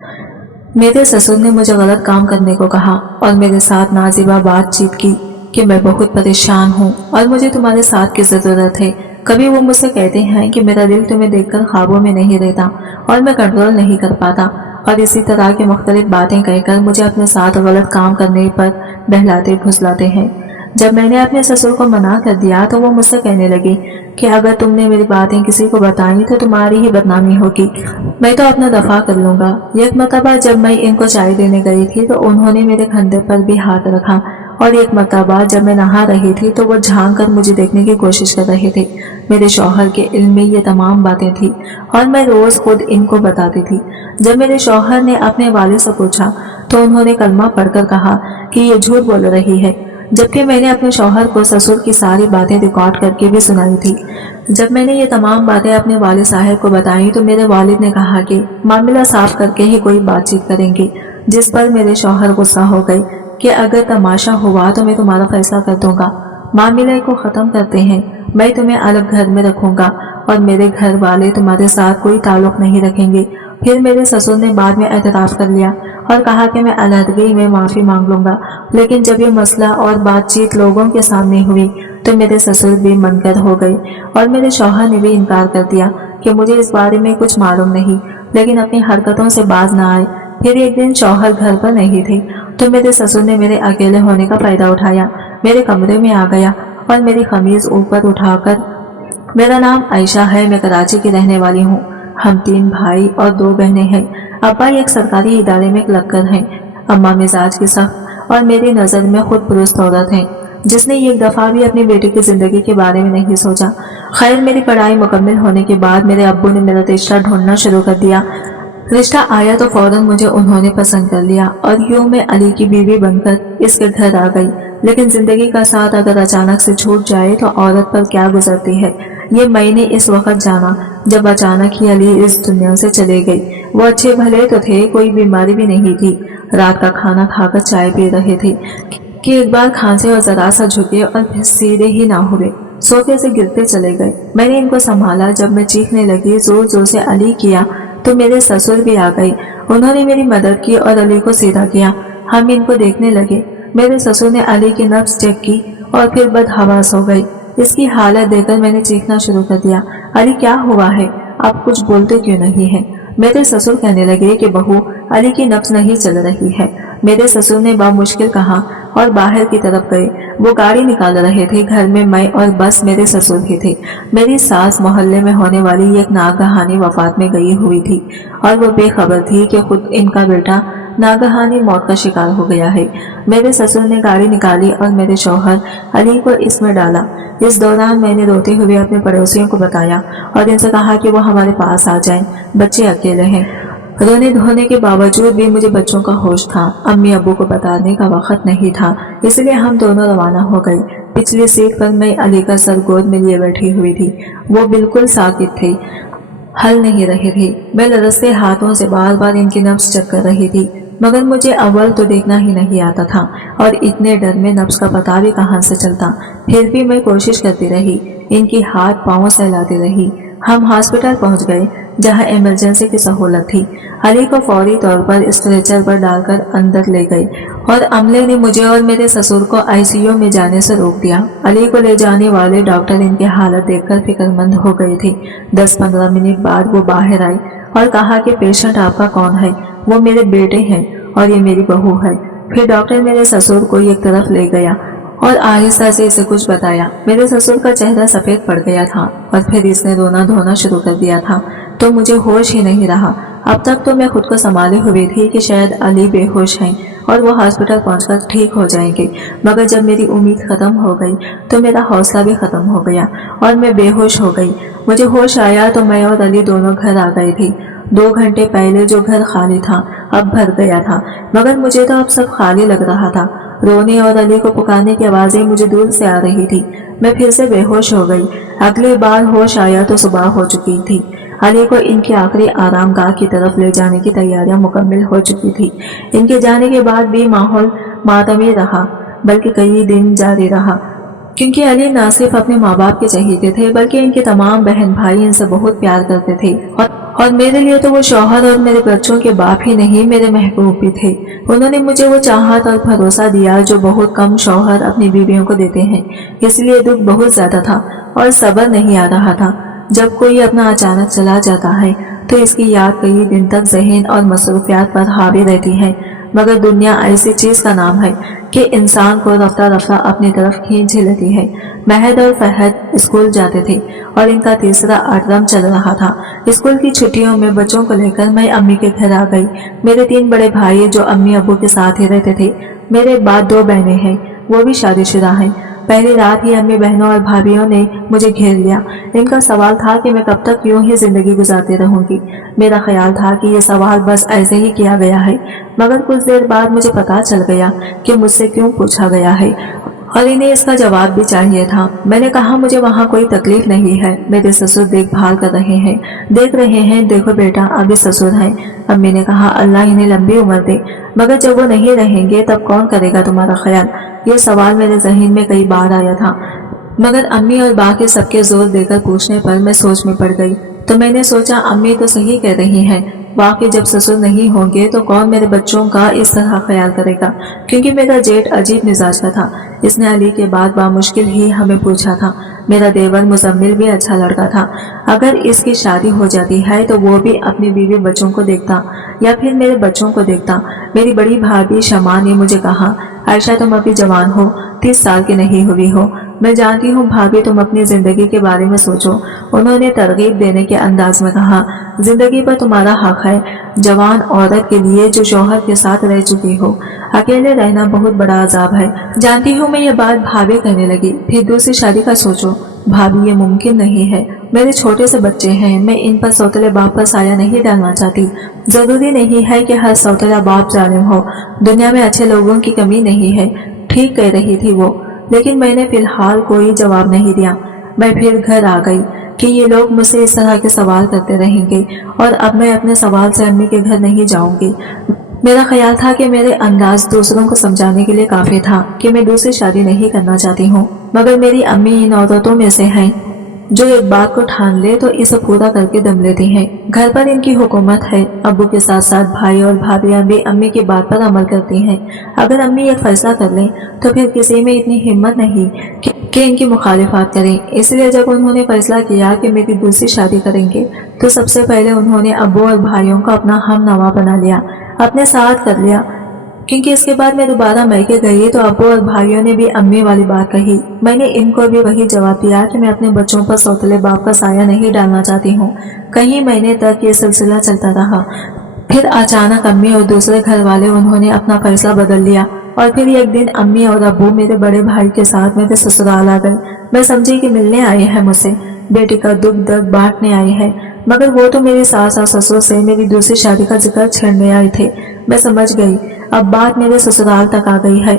मेरे ससुर ने मुझे गलत काम करने को कहा और मेरे साथ नाजिबा बातचीत की कि मैं बहुत परेशान हूँ और मुझे तुम्हारे साथ की ज़रूरत है। कभी वो मुझसे कहते हैं कि मेरा दिल तुम्हें देखकर ख्वाबों में नहीं रहता और मैं कंट्रोल नहीं कर पाता, और इसी तरह की मुख्तलिफ बातें कहकर मुझे अपने साथ गलत काम करने पर बहलाते फुसलाते हैं। जब मैंने अपने ससुर को मना कर दिया तो वो मुझसे कहने लगी कि अगर तुमने मेरी बातें किसी को बताई तो तुम्हारी ही बदनामी होगी, मैं तो अपना दफा कर लूंगा। एक मरतबा जब मैं इनको चाय देने गई थी तो उन्होंने मेरे कंधे पर भी हाथ रखा, और एक मरतबा जब मैं नहा रही थी तो वो झांक कर मुझे देखने की कोशिश कर रहे थे। मेरे शौहर के इल्म में ये तमाम बातें थी और मैं रोज खुद इनको बताती थी। जब मेरे शौहर ने अपने वालिद से पूछा तो उन्होंने कलमा पढ़कर कहा कि ये झूठ बोल रही है, जबकि मैंने अपने शौहर को ससुर की सारी बातें रिकॉर्ड करके भी सुनाई थी। जब मैंने ये तमाम बातें अपने वालिद साहब को बताई तो मेरे वालिद ने कहा कि मामला साफ करके ही कोई बातचीत करेंगे, जिस पर मेरे शौहर गुस्सा हो गए कि अगर तमाशा हुआ तो मैं तुम्हारा फैसला कर दूंगा। मामले को ख़त्म करते हैं, मैं तुम्हें अलग घर में रखूंगा और मेरे घर वाले तुम्हारे साथ कोई ताल्लुक नहीं रखेंगे। फिर मेरे ससुर ने बाद में एतराफ़ कर लिया और कहा कि मैं अलहदगी में माफ़ी मांग लूंगा, लेकिन जब ये मसला और बातचीत लोगों के सामने हुई तो मेरे ससुर भी मनकर हो गए और मेरे शौहर ने भी इनकार कर दिया कि मुझे इस बारे में कुछ मालूम नहीं, लेकिन अपनी हरकतों से बाज ना आए। फिर एक दिन शौहर घर पर नहीं थे तो मेरे ससुर ने मेरे अकेले होने का फ़ायदा उठाया, मेरे कमरे में आ गया और मेरी खमीज़ ऊपर उठाकर, मेरा नाम आयशा है, मैं कराची की रहने वाली हूँ, हम 3 भाई और 2 बहनें हैं। अब्बा एक सरकारी इदारे में क्लर्कर हैं, अम्मा मिजाज की सख्त और मेरी नज़र में खुद पुरुष औरत हैं जिसने एक दफ़ा भी अपनी बेटी की ज़िंदगी के बारे में नहीं सोचा। खैर, मेरी पढ़ाई मुकम्मल होने के बाद मेरे अब्बू ने मेरा रिश्ता ढूंढना शुरू कर दिया। रिश्ता आया तो फौरन मुझे उन्होंने पसंद कर लिया और यूं मैं अली की बीवी बनकर इसके घर आ गई। लेकिन जिंदगी का साथ अगर अचानक से छूट जाए तो औरत पर क्या गुजरती है, ये मैंने इस वक्त जाना जब अचानक ही अली इस दुनिया से चले गई। वो अच्छे भले तो थे, कोई बीमारी भी नहीं थी। रात का खाना खाकर चाय पी रहे थे कि एक बार खांसे और जरा सा झुके और फिर सीधे ही ना हुए, सोफे से गिरते चले गए। मैंने इनको संभाला। जब मैं चीखने लगी, जोर जोर से अली किया तो मेरे ससुर भी आ गए। उन्होंने मेरी मदद की और अली को सीधा किया। हम इनको देखने लगे। मेरे ससुर ने अली की नब्ज चेक की और फिर बदहवास हो गई। इसकी हालत देखकर मैंने चीखना शुरू कर दिया, अली क्या हुआ है, आप कुछ बोलते क्यों नहीं हैं? मेरे ससुर कहने लगे कि बहू, अली की नब्ज नहीं चल रही है। मेरे ससुर ने बामुश्किल कहा और बाहर की तरफ गए। वो गाड़ी निकाल रहे थे। घर में मैं और बस मेरे ससुर ही थे। मेरी सास मोहल्ले में होने वाली एक नागहानी वफात में गई हुई थी और वो बेखबर थी कि खुद इनका बेटा नागहानी मौत का शिकार हो गया है। मेरे ससुर ने गाड़ी निकाली और मेरे शौहर अली को इसमें डाला। इस दौरान मैंने रोते हुए अपने पड़ोसियों को बताया और इनसे कहा कि वो हमारे पास आ जाएं, बच्चे अकेले हैं। रोने धोने के बावजूद भी मुझे बच्चों का होश था। अम्मी अब्बू को बताने का वक्त नहीं था, इसलिए हम दोनों रवाना हो गए। पिछली सीट पर मैं अली का सर गोद में लिए बैठी हुई थी। वो बिल्कुल साकित थे, हल नहीं रहे थे। मैं लरसते हाथों से बार बार इनकी नब्ज चेक कर रही थी, मगर मुझे अव्वल तो देखना ही नहीं आता था और इतने डर में नब्ज का पता भी कहाँ से चलता। फिर भी मैं कोशिश करती रही, इनकी हाथ पांव सहलाती रही। हम हॉस्पिटल पहुंच गए जहां इमरजेंसी की सहूलत थी। अली को फौरी तौर पर स्ट्रेचर पर डालकर अंदर ले गए और अमले ने मुझे और मेरे ससुर को आईसीयू में जाने से रोक दिया। अली को ले जाने वाले डॉक्टर इनकी हालत देखकर फिक्रमंद हो गए थे। 10-15 मिनट बाद वो बाहर आए और कहा कि पेशेंट आपका कौन है? वो मेरे बेटे हैं और ये मेरी बहू है। फिर डॉक्टर मेरे ससुर को एक तरफ ले गया और आहिस्ता से इसे कुछ बताया। मेरे ससुर का चेहरा सफेद पड़ गया था और फिर इसने रोना धोना शुरू कर दिया था, तो मुझे होश ही नहीं रहा। अब तक तो मैं खुद को संभाले हुए थी कि शायद अली बेहोश हैं और वो हॉस्पिटल पहुंचकर ठीक हो जाएंगे, मगर जब मेरी उम्मीद खत्म हो गई तो मेरा हौसला भी खत्म हो गया और मैं बेहोश हो गई। मुझे होश आया तो मैं और अली दोनों घर आ गए थे। 2 घंटे पहले जो घर खाली था अब भर गया था, मगर मुझे तो अब सब खाली लग रहा था। रोने और अली को पुकारने की आवाजें मुझे दूर से आ रही थी। मैं फिर से बेहोश हो गई। अगली बार होश आया तो सुबह हो चुकी थी। अली को इनके आखिरी आरामगाह की तरफ ले जाने की तैयारियां मुकम्मल हो चुकी थी। इनके जाने के बाद भी माहौल मातमी रहा, बल्कि कई दिन जारी रहा, क्योंकि अली न सिर्फ अपने माँ बाप के चहेते थे बल्कि इनके तमाम बहन भाई इनसे बहुत प्यार करते थे और मेरे लिए तो वो शौहर और मेरे बच्चों के बाप ही नहीं, मेरे महबूब भी थे। उन्होंने मुझे वो चाहत और भरोसा दिया जो बहुत कम शौहर अपनी बीवियों को देते हैं। इसलिए दुख बहुत ज्यादा था और सब्र नहीं आ रहा था। जब कोई अपना अचानक चला जाता है तो इसकी याद कई दिन तक ज़हन और मसरूफियात पर हावी रहती है। मगर दुनिया ऐसी चीज का नाम है कि इंसान को रफ्ता रफ्ता अपनी तरफ खींच ही लेती है। महद और फहद स्कूल जाते थे और इनका तीसरा आठवां चल रहा था। स्कूल की छुट्टियों में बच्चों को लेकर मैं अम्मी के घर आ गई। मेरे 3 बड़े भाई जो अम्मी अबू के साथ ही रहते थे। मेरे बाद 2 बहनें हैं, वो भी शादीशुदा हैं। पहली रात ही अम्मी बहनों और भाभीियों ने मुझे घेर लिया। इनका सवाल था कि मैं कब तक यूं ही जिंदगी गुजारती रहूंगी। मेरा ख्याल था कि ये सवाल बस ऐसे ही किया गया है, मगर कुछ देर बाद मुझे पता चल गया कि मुझसे क्यों पूछा गया है और इन्हें इसका जवाब भी चाहिए था। मैंने कहा मुझे वहाँ कोई तकलीफ नहीं है, मेरे ससुर देखभाल कर रहे हैं। देख रहे हैं, देखो बेटा अभी ससुर हैं। अम्मी ने कहा अल्लाह इन्हें लंबी उम्र दे, मगर जब वो नहीं रहेंगे तब कौन करेगा तुम्हारा ख्याल। ये सवाल मेरे जहन में कई बार आया था, मगर अम्मी और बाकी सबके जोर देकर पूछने पर मैं सोच में पड़ गई। तो मैंने सोचा अम्मी तो सही कह रही हैं, वाकई जब ससुर नहीं होंगे तो कौन मेरे बच्चों का इस तरह ख्याल करेगा। क्योंकि मेरा जेठ अजीब मिजाज का था। इसने अली के बाद बामुश्किल ही हमें पूछा था। मेरा देवर मुजम्मिल भी अच्छा लड़का था। अगर इसकी शादी हो जाती है तो वो भी अपनी बीवी बच्चों को देखता या फिर मेरे बच्चों को देखता। मेरी बड़ी भाभी शमा ने मुझे कहा आयशा तुम अभी जवान हो, 30 साल की नहीं हुई हो। मैं जानती हूँ भाभी तुम अपनी जिंदगी के बारे में सोचो। उन्होंने तरगीब देने के अंदाज में कहा जिंदगी पर तुम्हारा हक है, जवान औरत के लिए जो शौहर के साथ रह चुकी हो। अकेले रहना बहुत बड़ा अजाब है। जानती हूँ मैं ये बात भाभी कहने लगी, फिर दूसरी शादी का सोचो। भाभी ये मुमकिन नहीं है, मेरे छोटे से बच्चे हैं, मैं इन पर सौतेले बाप का साया नहीं डालना चाहती। जरूरी नहीं है कि हर सौतेला बाप जालिम हो, दुनिया में अच्छे लोगों की कमी नहीं है। ठीक कह रही थी वो, लेकिन मैंने फिलहाल कोई जवाब नहीं दिया। मैं फिर घर आ गई कि ये लोग मुझसे इस तरह के सवाल करते रहेंगे और अब मैं अपने सवाल से अम्मी के घर नहीं जाऊंगी। मेरा ख्याल था कि मेरे अंदाज दूसरों को समझाने के लिए काफी था कि मैं दूसरी शादी नहीं करना चाहती हूँ, मगर मेरी अम्मी इन औरतों में से हैं जो एक बात को ठान ले तो इसे पूरा करके दम लेती हैं। घर पर इनकी हुकूमत है। अब्बू के साथ साथ भाई और भाभियां भी अम्मी की बात पर अमल करती हैं। अगर अम्मी एक फैसला कर लें तो फिर किसी में इतनी हिम्मत नहीं कि इनकी मुखालिफत करें। इसलिए जब उन्होंने फैसला किया कि मेरी दूसरी शादी करेंगे तो सबसे पहले उन्होंने अब्बू और भाइयों को अपना हमनवा बना लिया, अपने साथ कर लिया। क्योंकि इसके बाद मैं दोबारा मैके गई तो अब्बू और भाइयों ने भी अम्मी वाली बात कही। मैंने इनको भी वही जवाब दिया कि मैं अपने बच्चों पर सौतेले बाप का साया नहीं डालना चाहती हूँ। कई महीने तक ये सिलसिला चलता रहा। फिर अचानक अम्मी और दूसरे घर वाले उन्होंने अपना फैसला बदल लिया और फिर एक दिन अम्मी और अब्बू मेरे बड़े भाई के साथ मेरे ससुराल आ गए। मैं समझी कि मिलने आए हैं मुझसे, बेटी का दुख दर्द बांटने आए हैं, मगर वो तो मेरी सास और ससुर से मेरी दूसरी शादी का जिक्र छेड़ने आए थे। मैं समझ गई, अब बात मेरे ससुराल तक आ गई है।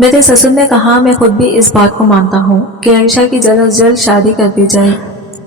मेरे ससुर ने कहा मैं खुद भी इस बात को मानता हूँ कि आयशा की जल्द अज जल्द शादी कर दी जाए।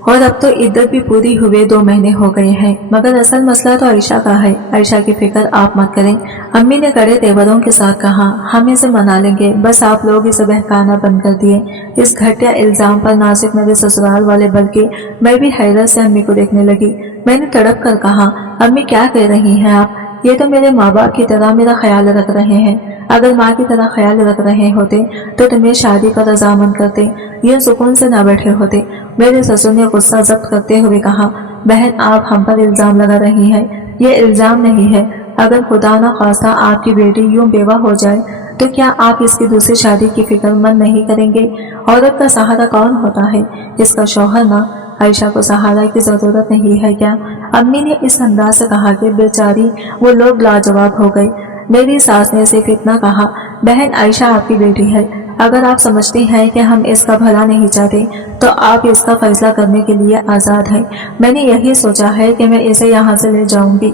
और अब तो इद्दत भी पूरी हुए 2 महीने हो गए हैं, मगर असल मसला तो आयशा का है। आयशा की फिक्र आप मत करें। अम्मी ने कड़े तेवरों के साथ कहा हम इसे मना लेंगे, बस आप लोग इसे बहकाना बंद कर दिए। इस घटिया इल्जाम पर ना सिर्फ मेरे ससुराल वाले बल्कि मैं भी हैरत से अम्मी को देखने लगी। मैंने तड़प कर कहा अम्मी क्या कह रही हैं आप? ये तो मेरे माँ बाप की तरह मेरा ख्याल रख रहे हैं। अगर माँ की तरह ख्याल रख रहे होते तो तुम्हें शादी पर रजामंद करते, ये सुकून से न बैठे होते। मेरे ससुर ने गुस्सा जब्त करते हुए कहा बहन आप हम पर इल्जाम लगा रही हैं, ये इल्जाम नहीं है। अगर खुदा न खास्ता आपकी बेटी यूं बेवा हो जाए तो क्या आप इसकी दूसरी शादी की फिक्रमंद नहीं करेंगे? औरत का सहारा कौन होता है? इसका शौहर ना। आयशा को सहारा की जरूरत नहीं है क्या? अम्मी ने इस अंदाज से कहा कि बेचारी वो लोग लाजवाब हो गए। मेरी सास ने सिर्फ इतना कहा बहन आयशा आपकी बेटी है, अगर आप समझती हैं कि हम इसका भला नहीं चाहते तो आप इसका फैसला करने के लिए आज़ाद हैं। मैंने यही सोचा है कि मैं इसे यहाँ से ले जाऊंगी।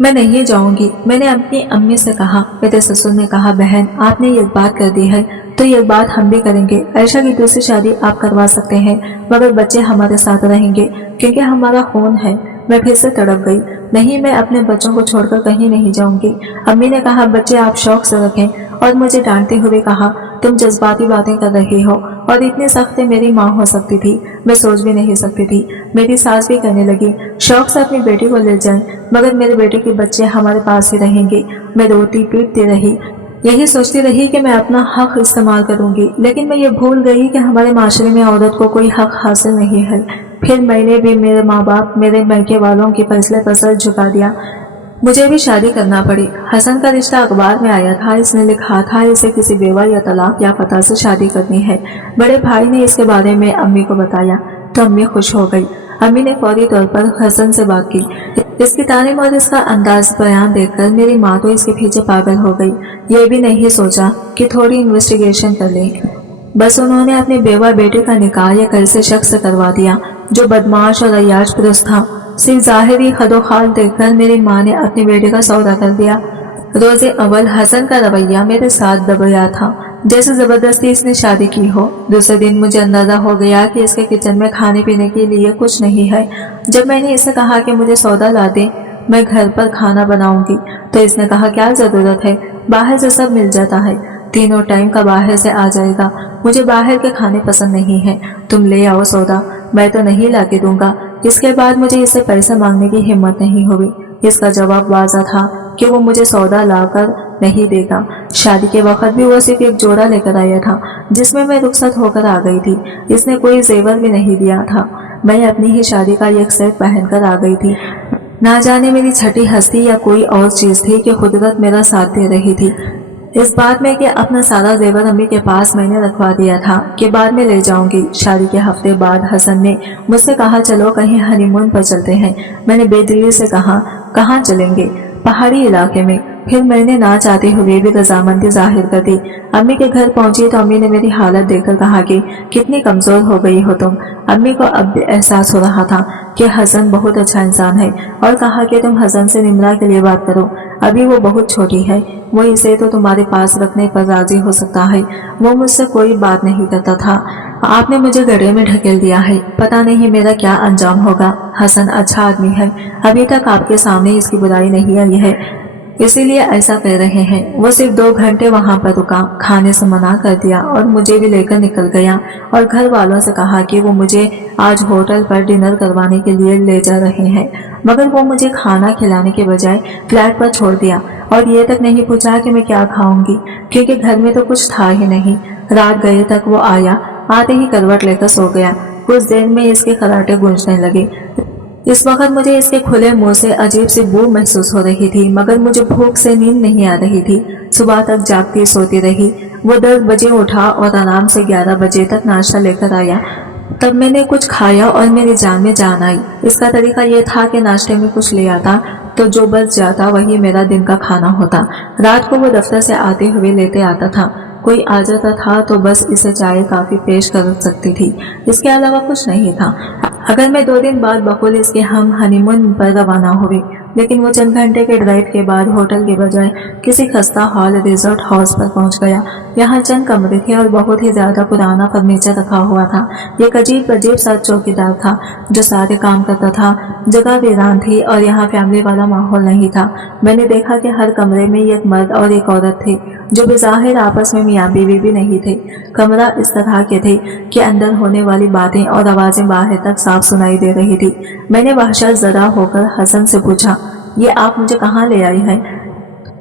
मैं नहीं जाऊंगी, मैंने अपनी अम्मी से कहा। मेरे ससुर ने कहा बहन आपने ये बात कर दी है तो ये बात हम भी करेंगे। आयशा की दूसरी शादी आप करवा सकते हैं, मगर बच्चे हमारे साथ रहेंगे क्योंकि हमारा खून है। मैं फिर से तड़प गई। नहीं, मैं अपने बच्चों को छोड़कर कहीं नहीं जाऊंगी। अम्मी ने कहा बच्चे आप शौक से रखें और मुझे डांटते हुए कहा तुम जज्बाती बातें कर रही हो और इतनी सख्त मेरी माँ हो सकती थी। मैं सोच भी नहीं सकती थी। मेरी सास भी कहने लगी, शौक से अपनी बेटी को ले जाएं, मगर मेरे बेटे के बच्चे हमारे पास ही रहेंगे। मैं रोती पीटती रही, यही सोचती रही कि मैं अपना हक इस्तेमाल करूंगी, लेकिन मैं ये भूल गई कि हमारे माशरे में औरत को कोई हक हासिल नहीं है। फिर मैंने भी मेरे माँ बाप, मेरे मैके वालों के फैसले पर सर झुका दिया। मुझे भी शादी करना पड़ी। हसन का रिश्ता अखबार में आया था। इसने लिखा था इसे किसी बेवा या तलाक याफ्ता से शादी करनी है। बड़े भाई ने इसके बारे में अम्मी को बताया तो अम्मी खुश हो गई। अम्मी ने फौरी तौर पर हसन से बात की। इसकी तारीफ और इसका अंदाज बयान देखकर मेरी माँ तो इसके पीछे पागल हो गई। ये भी नहीं सोचा कि थोड़ी इन्वेस्टिगेशन कर ले। बस उन्होंने अपने बेवा बेटे का निकाह एक ऐसे शख्स से करवा दिया जो बदमाश और अय्याश पुरुष था। सिर्फ ज़ाहिरी खदोखाल देखकर मेरी माँ ने अपने बेटे का सौदा कर दिया। रोज़े अव्वल हसन का रवैया मेरे साथ दब गया था, जैसे जबरदस्ती इसने शादी की हो। दूसरे दिन मुझे अंदाजा हो गया कि इसके किचन में खाने पीने के लिए कुछ नहीं है। जब मैंने इसे कहा कि मुझे सौदा ला दे, मैं घर पर खाना बनाऊंगी, तो इसने कहा क्या जरूरत है, बाहर से सब मिल जाता है, तीनों टाइम का बाहर से आ जाएगा। मुझे बाहर के खाने पसंद नहीं है, तुम ले आओ सौदा, मैं तो नहीं ला के दूंगा। इसके बाद मुझे इससे पैसा मांगने की हिम्मत नहीं हुई। इसका जवाब वाज़ा था कि वो मुझे सौदा लाकर नहीं देगा। शादी के वक्त भी वो सिर्फ एक जोड़ा लेकर आया था जिसमें मैं रुखसत होकर आ गई थी। इसने कोई जेवर भी नहीं दिया था। मैं अपनी ही शादी का एक सेट पहनकर आ गई थी। ना जाने मेरी छठी हस्ती या कोई और चीज थी कि कुदरत मेरा साथ दे रही थी। इस बात में कि अपना सारा जेवर अम्मी के पास मैंने रखवा दिया था कि बाद में ले जाऊंगी। शादी के हफ्ते बाद हसन ने मुझसे कहा चलो कहीं हनीमून पर चलते हैं। मैंने बेदिली से कहा कहाँ चलेंगे? पहाड़ी इलाके में। फिर मैंने ना चाहते हुए भी रजामंदी जाहिर कर दी। अम्मी के घर पहुंची तो अम्मी ने मेरी हालत देखकर कहा कि कितनी कमजोर हो गई हो तुम। अम्मी को अब भी एहसास हो रहा था कि हसन बहुत अच्छा इंसान है और कहा कि तुम हसन से निमरा के लिए बात करो, अभी वो बहुत छोटी है, वो इसे तो तुम्हारे पास रखने पर राजी हो सकता है। वो मुझसे कोई बात नहीं करता था। आपने मुझे गड्ढे में ढकेल दिया है, पता नहीं मेरा क्या अंजाम होगा। हसन अच्छा आदमी है, अभी तक आपके सामने इसकी बुराई नहीं आई है, इसीलिए ऐसा कह रहे हैं। वो सिर्फ 2 घंटे वहां पर रुका, खाने से मना कर दिया और मुझे भी लेकर निकल गया और घर वालों से कहा कि वो मुझे आज होटल पर डिनर करवाने के लिए ले जा रहे हैं, मगर वो मुझे खाना खिलाने के बजाय फ्लैट पर छोड़ दिया और ये तक नहीं पूछा कि मैं क्या खाऊंगी, क्योंकि घर में तो कुछ था ही नहीं। रात गए तक वो आया, आते ही करवट लेकर सो गया। कुछ देर में इसके खराटे गूंजने लगे। इस वक्त मुझे इसके खुले मुंह से अजीब सी बू महसूस हो रही थी, मगर मुझे भूख से नींद नहीं आ रही थी। सुबह तक जागती सोती रही। वो 10 बजे उठा और आराम से 11 बजे तक नाश्ता लेकर आया। तब मैंने कुछ खाया और मेरी जान में जान आई। इसका तरीका यह था कि नाश्ते में कुछ ले आता तो जो बच जाता वही मेरा दिन का खाना होता। रात को वो दफ्तर से आते हुए लेते आता था। कोई आ जाता था तो बस इसे चाय काफी पेश कर सकती थी, इसके अलावा कुछ नहीं था। अगर मैं 2 दिन बाद बकुल इसके हम हनीमून पर रवाना हुए, लेकिन वो चंद घंटे के ड्राइव के बाद होटल के बजाय किसी खस्ता हॉल रिजॉर्ट हाउस पर पहुंच गया। यहाँ चंद कमरे थे और बहुत ही ज्यादा पुराना फर्नीचर रखा हुआ था। एक अजीब अजीब सा चौकीदार था जो सारे काम करता था। जगह वीरान थी और यहाँ फैमिली वाला माहौल नहीं था। मैंने देखा कि हर कमरे में एक मर्द और एक औरत थे जो बेज़ाहिर आपस में मियाँ बीवी भी नहीं थे। कमरा इस तरह के थे कि अंदर होने वाली बातें और आवाजें बाहर तक साफ सुनाई दे रही थी। मैंने वहशत ज़दा होकर हसन से पूछा, ये आप मुझे कहाँ ले आई हैं?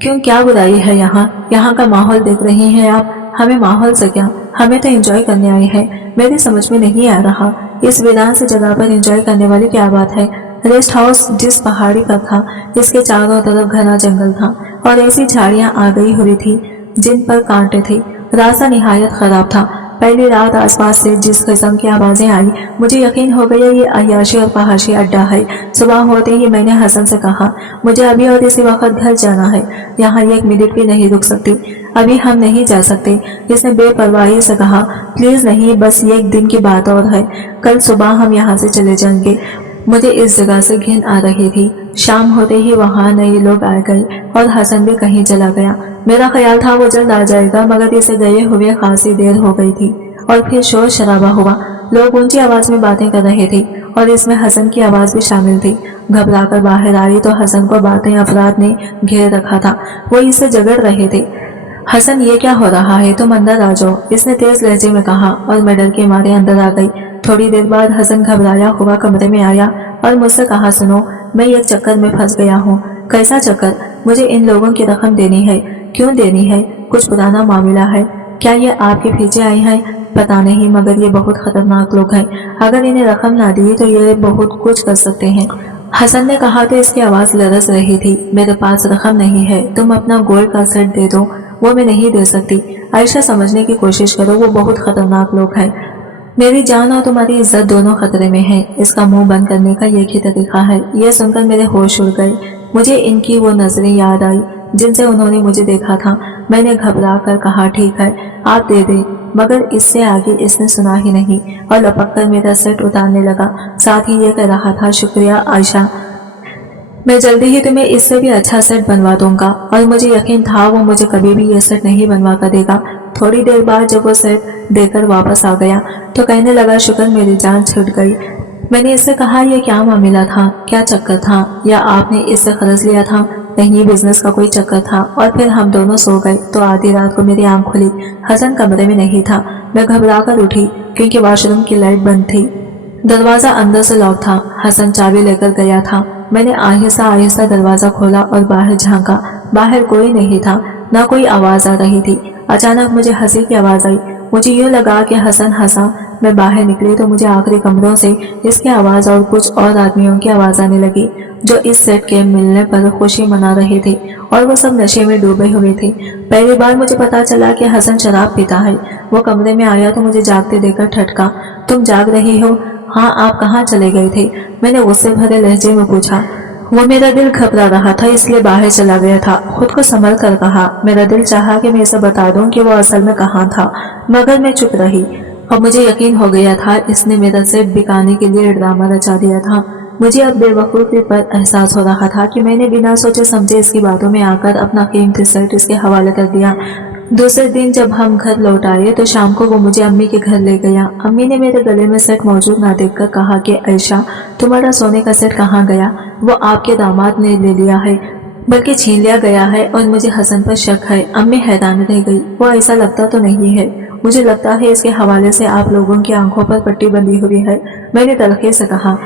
क्यों, क्या बुराई है यहाँ का माहौल देख रही हैं आप? हमें माहौल से क्या, हमें तो एंजॉय करने आई है। मेरी समझ में नहीं आ रहा इस वीरान से जगह पर एंजॉय करने वाली क्या बात है। रेस्ट हाउस जिस पहाड़ी पर था, इसके चारों तरफ घना जंगल था और ऐसी झाड़ियां आ गई हुई थी जिन पर कांटे थे। रास्ता निहायत खराब था। पहली रात आसपास से जिस किस्म की आवाजें आई, मुझे यकीन हो गया ये अय्याशी और फहाशी अड्डा है। सुबह होते ही मैंने हसन से कहा, मुझे अभी और इसी वक्त घर जाना है, यहाँ 1 मिनट भी नहीं रुक सकती, अभी हम नहीं जा सकते। इसने बेपरवाही से कहा, प्लीज नहीं, बस 1 दिन की बात और है, कल सुबह हम यहाँ से चले जाएंगे। मुझे इस जगह से घिन आ रही थी। शाम होते ही वहाँ नए लोग आ गए और हसन भी कहीं चला गया। मेरा ख्याल था वो जल्द आ जाएगा, मगर इसे गए हुए खासी देर हो गई थी और फिर शोर शराबा हुआ। लोग ऊंची आवाज में बातें कर रहे थे और इसमें हसन की आवाज भी शामिल थी। घबराकर बाहर आई तो हसन को बातें अफराद ने घेर रखा था। वो इसे जगड़ रहे थे। हसन, ये क्या हो रहा है, तुम अंदर आ जाओ, इसने तेज लहजे में कहा और मैं डर के मारे अंदर आ गई। थोड़ी देर बाद हसन घबराया हुआ कमरे में आया और मुझसे कहा, सुनो, मैं एक चक्कर में फंस गया हूँ। कैसा चक्कर? मुझे इन लोगों की रकम देनी है। क्यों देनी है? कुछ पुराना मामला है। क्या ये आपके पीछे आए हैं? पता नहीं, मगर ये बहुत खतरनाक लोग हैं। अगर इन्हें रकम ना दी तो ये बहुत कुछ कर सकते हैं। हसन ने कहा तो इसकी आवाज लरस रही थी। मेरे पास रकम नहीं है, तुम अपना गोल्ड का सेट दे दो। वो मैं नहीं दे सकती। आयशा, समझने की कोशिश करो, वो बहुत खतरनाक लोग हैं। मेरी जान और तुम्हारी इज्जत दोनों खतरे में है। इसका मुंह बंद करने का एक ही तरीका है। यह सुनकर मेरे होश उड़ गए। मुझे इनकी वो नजरें याद आई जिनसे उन्होंने मुझे देखा था। मैंने घबरा कर कहा, ठीक है, आप दे दे। मगर इससे आगे इसने सुना ही नहीं और लपक कर मेरा सेट उतारने लगा। साथ ही ये कह रहा था, शुक्रिया आयशा, मैं जल्दी ही तुम्हें इससे भी अच्छा सेट बनवा दूंगा। और मुझे यकीन था वो मुझे कभी भी ये सेट नहीं बनवा कर देगा। थोड़ी देर बाद जब वो सेट देकर वापस आ गया तो कहने लगा, शुक्र, मेरी जान छूट गई। मैंने इससे कहा, यह क्या मामला था? क्या चक्कर था? या आपने इससे कर्ज लिया था? नहीं, बिजनेस का कोई चक्कर था। और फिर हम दोनों सो गए तो आधी रात को मेरी आंख खुली। हसन कमरे में नहीं था। मैं घबरा कर उठी क्योंकि वॉशरूम की लाइट बंद थी। दरवाजा अंदर से लॉक था। हसन चाबी लेकर गया था। मैंने आहिस्ता आहिस्ता दरवाजा खोला और बाहर झांका। बाहर कोई नहीं था, ना कोई आवाज आ रही थी। अचानक मुझे हंसी की आवाज आई। मुझे यूं लगा कि हसन हंसा। मैं बाहर निकली तो मुझे आखिरी कमरों से इसकी आवाज और कुछ और आदमियों की आवाज आने लगी जो इस सेट के मिलने पर खुशी मना रहे थे और वो सब नशे में डूबे हुए थे। पहली बार मुझे पता चला कि हसन शराब पीता है। वो कमरे में आया तो मुझे जागते देखकर ठटका। तुम जाग रही हो? हाँ, आप कहाँ चले गए थे? मैंने गुस्से भरे लहजे में पूछा। वो मेरा दिल घबरा रहा था इसलिए बाहर चला गया था। खुद को संभल कर कहा। मेरा दिल चाहा कि मैं इसे बता दूं कि वो असल में कहाँ था, मगर मैं चुप रही। और मुझे यकीन हो गया था इसने मेरा सेट बिकाने के लिए ड्रामा रचा दिया था। मुझे अब बेवकूफ़ी पर एहसास हो रहा था कि मैंने बिना सोचे समझे इसकी बातों में आकर अपना कीमती सेट इसके हवाले कर दिया। दूसरे दिन जब हम घर लौट आए तो शाम को वो मुझे अम्मी के घर ले गया। अम्मी ने मेरे गले में सेट मौजूद ना देखकर कहा कि आयशा, तुम्हारा सोने का सेट कहाँ गया? वो आपके दामाद ने ले लिया है, बल्कि छीन लिया गया है। और मुझे हसन पर शक है। अम्मी हैरान रह गई। वो ऐसा लगता तो नहीं है। मुझे लगता है इसके हवाले से आप लोगों की आंखों पर पट्टी बंधी हुई है। मैंने तलखे से कहा,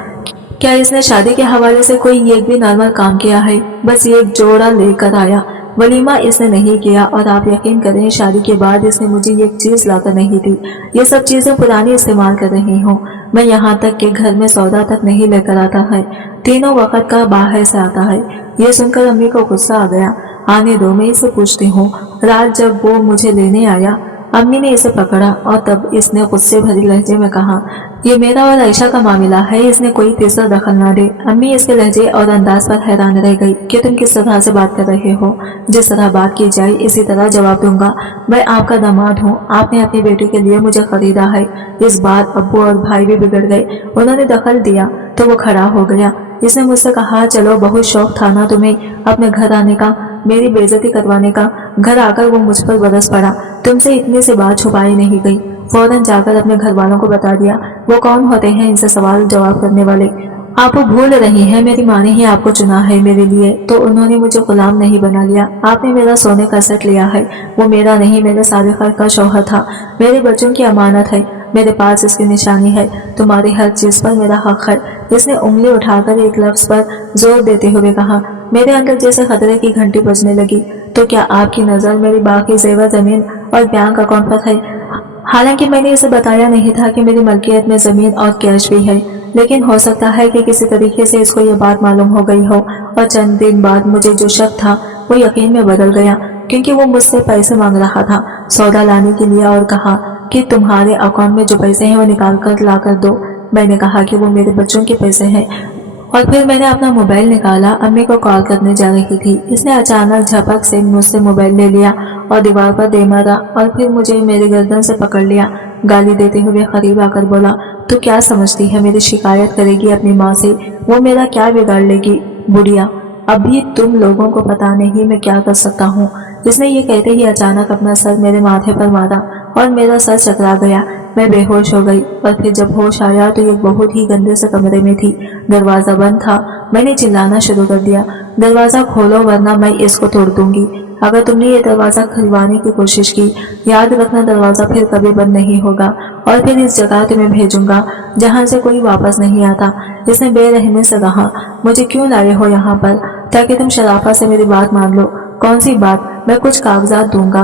क्या इसने शादी के हवाले से कोई एक भी नॉर्मल काम किया है? बस एक जोड़ा लेकर आया। वलीमा इसने नहीं किया। और आप यकीन करें, शादी के बाद इसने मुझे एक चीज लाकर नहीं दी। ये सब चीजें पुरानी इस्तेमाल कर रही हूँ मैं। यहाँ तक कि घर में सौदा तक नहीं लेकर आता है। तीनों वक्त का बाहर से आता है। ये सुनकर अम्मी को गुस्सा आ गया। आने दो, मैं इसे पूछती हूँ। रात जब वो मुझे लेने आया, अम्मी ने इसे पकड़ा और तब इसने गुस्से भरी लहजे में कहा, ये मेरा और आयशा का मामला है, इसने कोई तीसरा दखल ना दे। अम्मी इसके लहजे और अंदाज पर हैरान रह गई कि तुम किस तरह से बात कर रहे हो। जिस तरह बात की जाए इसी तरह जवाब दूंगा। मैं आपका दामाद हूँ। आपने अपनी बेटी के लिए मुझे खरीदा है। इस बात अब्बू और भाई भी बिगड़ गए। उन्होंने दखल दिया तो वो खड़ा हो गया। इसने मुझसे कहा, चलो, बहुत शौक था ना तुम्हें अपने घर आने का, मेरी बेइज्जती करवाने का। घर आकर वो मुझ पर बरस पड़ा। तुमसे इतने से बात छुपाई नहीं गई। फौरन जाकर अपने घर वालों को बता दिया। वो कौन होते हैं इनसे सवाल जवाब करने वाले? आप भूल रही हैं, मेरी माँ ने ही आपको चुना है मेरे लिए, तो उन्होंने मुझे गुलाम नहीं बना लिया। आपने मेरा सोने का सेट लिया है। वो मेरा नहीं, मेरे साबिक़ा का शौहर था। मेरे बच्चों की अमानत है। मेरे पास इसकी निशानी है। तुम्हारी हर चीज पर मेरा हक है। इसने उंगली उठाकर एक लफ्ज पर जोर देते हुए कहा। मेरे अंदर जैसे खतरे की घंटी बजने लगी। तो क्या आपकी नजर मेरी बाकी जेवर जमीन और बैंक अकाउंट पर है? हालांकि मैंने इसे बताया नहीं था कि मेरी मलकियत में जमीन और कैश भी है, लेकिन हो सकता है कि किसी तरीके से इसको ये बात मालूम हो गई हो। और चंद दिन बाद मुझे जो शक था वो यकीन में बदल गया, क्योंकि वो मुझसे पैसे मांग रहा था सौदा लाने के लिए और कहा कि तुम्हारे अकाउंट में जो पैसे हैं वो निकाल कर ला कर दो। मैंने कहा कि वो मेरे बच्चों के पैसे हैं। और फिर मैंने अपना मोबाइल निकाला। अम्मी को कॉल करने जा रही थी। इसने अचानक झपक से मुझसे मोबाइल ले लिया और दीवार पर दे मारा और फिर मुझे मेरी गर्दन से पकड़ लिया। गाली देते हुए करीब आकर बोला, तू क्या समझती है मेरी शिकायत करेगी अपनी माँ से? वो मेरा क्या बिगाड़ लेगी बुढ़िया? अभी तुम लोगों को पता नहीं मैं क्या कर सकता हूँ। इसने ये कहते ही अचानक अपना सर मेरे माथे पर मारा और मेरा सर चकरा गया। मैं बेहोश हो गई और फिर जब होश आया तो एक बहुत ही गंदे से कमरे में थी। दरवाजा बंद था। मैंने चिल्लाना शुरू कर दिया, दरवाजा खोलो वरना मैं इसको तोड़ दूंगी। अगर तुमने ये दरवाजा खुलवाने की कोशिश की, याद रखना दरवाजा फिर कभी बंद नहीं होगा और फिर इस जगह तुम्हें भेजूंगा जहाँ से कोई वापस नहीं आता। इसने बेरहमी से कहा, मुझे क्यों लाए हो यहाँ पर? ताकि तुम शराफत से मेरी बात मान लो। कौन सी बात? मैं कुछ कागजात दूंगा,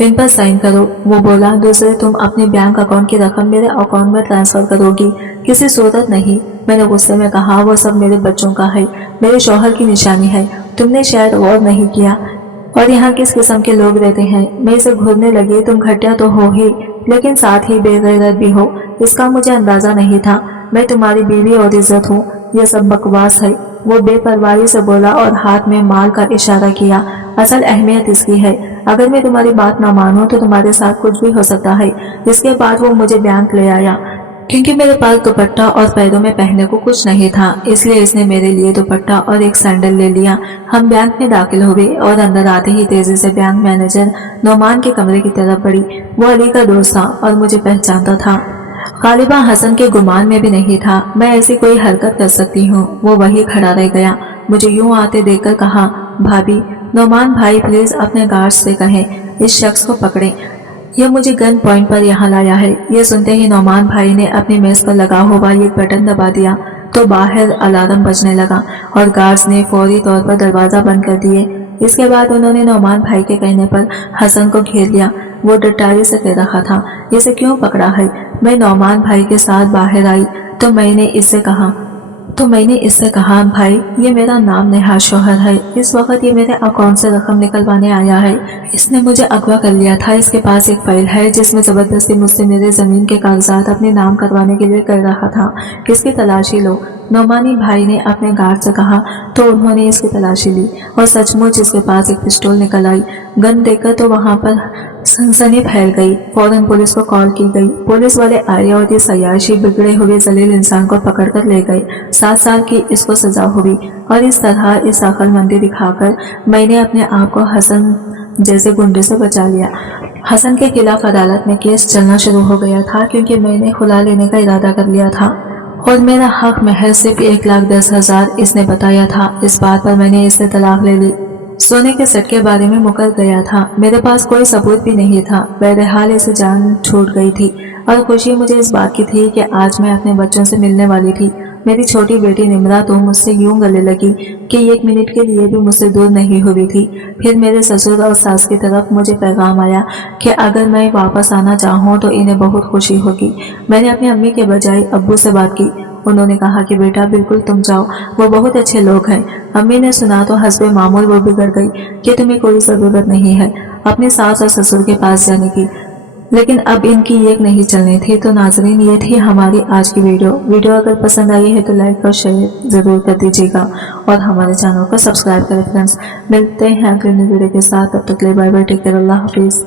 इन पर साइन करो। वो बोला, दूसरे तुम अपने बैंक अकाउंट की रकम मेरे अकाउंट में ट्रांसफर करोगी? किसी सूरत नहीं। मैंने गुस्से में कहा, वो सब मेरे बच्चों का है, मेरे शौहर की निशानी है। तुमने शायद गौर नहीं किया। और यहाँ किस किस्म के लोग रहते हैं? मैं इसे घूरने लगी, तुम घटिया तो हो ही, लेकिन साथ ही बेगैरत भी हो। इसका मुझे अंदाजा नहीं था। मैं तुम्हारी बीवी और इज्जत हूँ। यह सब बकवास है। वो बेपरवाही से बोला और हाथ में माल का इशारा किया। असल अहमियत इसकी है, अगर मैं तुम्हारी बात ना मानूं तो तुम्हारे साथ कुछ भी हो सकता है। इसके बाद वो मुझे बैंक ले आया। क्योंकि मेरे पास दुपट्टा और पैरों में पहनने को कुछ नहीं था, इसलिए इसने मेरे लिए दुपट्टा और एक सैंडल ले लिया। हम बैंक में दाखिल हुए और अंदर आते ही तेजी से बैंक मैनेजर नौमान के कमरे की तरफ बढ़ी। वो अली का दोस्त था और मुझे पहचानता था। गालिबा हसन के गुमान में भी नहीं था मैं ऐसी कोई हरकत कर सकती हूँ। वो वही खड़ा रह गया। मुझे यूं आते देखकर कहा, भाभी, नौमान भाई प्लीज अपने गार्ड्स से कहें इस शख्स को पकड़े। यह मुझे गन पॉइंट पर यहाँ लाया है। ये सुनते ही नौमान भाई ने अपनी मेज पर लगा हुआ एक बटन दबा दिया तो बाहर अलार्म बजने लगा और गार्ड्स ने फौरी तौर पर दरवाजा बंद कर दिए। इसके बाद उन्होंने नौमान भाई के कहने पर हसन को घेर लिया। वो डटाई से कह रहा था, इसे क्यों पकड़ा है? मैं नौमान भाई के साथ बाहर आई तो मैंने इससे कहा, भाई, ये मेरा नाम नेहा शौहर है। इस वक्त ये मेरे अकाउंट से रकम निकलवाने आया है। इसने मुझे अगवा कर लिया था। इसके पास एक फाइल है जिसमें जबरदस्ती मुझसे मेरे जमीन के कागजात अपने नाम करवाने के लिए कर रहा था। इसकी तलाशी लो। नौमानी भाई ने अपने गार्ड से कहा तो उन्होंने इसकी तलाशी ली और सचमुच इसके पास एक पिस्टल निकल आई। गन देखकर तो वहां पर सनसनी फैल गई। फौरन पुलिस को कॉल की गई। पुलिस वाले आए और ये सयाशी बिगड़े हुए जलील इंसान को पकड़कर ले गए। 7 साल की इसको सजा हुई और इस तरह इस अक्लमंदी दिखाकर मैंने अपने आप को हसन जैसे गुंडे से बचा लिया। हसन के खिलाफ अदालत में केस चलना शुरू हो गया था क्योंकि मैंने खुला लेने का इरादा कर लिया था और मेरा हक महज सिर्फ 1,10,000 इसने बताया था। इस बात पर मैंने इससे तलाक ले ली। सोने के सेट के बारे में मुकर गया था। मेरे पास कोई सबूत भी नहीं था। बहरहाल इसे जान छूट गई थी और खुशी मुझे इस बात की थी कि आज मैं अपने बच्चों से मिलने वाली थी। मेरी छोटी बेटी निम्रा तो मुझसे यूं गले लगी कि 1 मिनट के लिए भी मुझसे दूर नहीं हुई थी। फिर मेरे ससुर और सास की तरफ मुझे पैगाम आया कि अगर मैं वापस आना चाहूँ तो इन्हें बहुत खुशी होगी। मैंने अपनी अम्मी के बजाय अब्बू से बात की। उन्होंने कहा कि बेटा बिल्कुल तुम जाओ, वो बहुत अच्छे लोग हैं। अम्मी ने सुना तो हस्बे मामूल वो बिगड़ गई कि तुम्हें कोई ज़रूरत नहीं है अपनी सास और ससुर के पास जाने की। लेकिन अब इनकी एक नहीं चलनी थी। तो नाजरीन, ये थी हमारी आज की वीडियो अगर पसंद आई है तो लाइक और शेयर ज़रूर कर दीजिएगा और हमारे चैनल को सब्सक्राइब करें फ्रेंड्स। मिलते हैं अगले वीडियो के साथ। तब तक के लिए बाय बाय, टेक केयर, अल्लाह हाफिज़।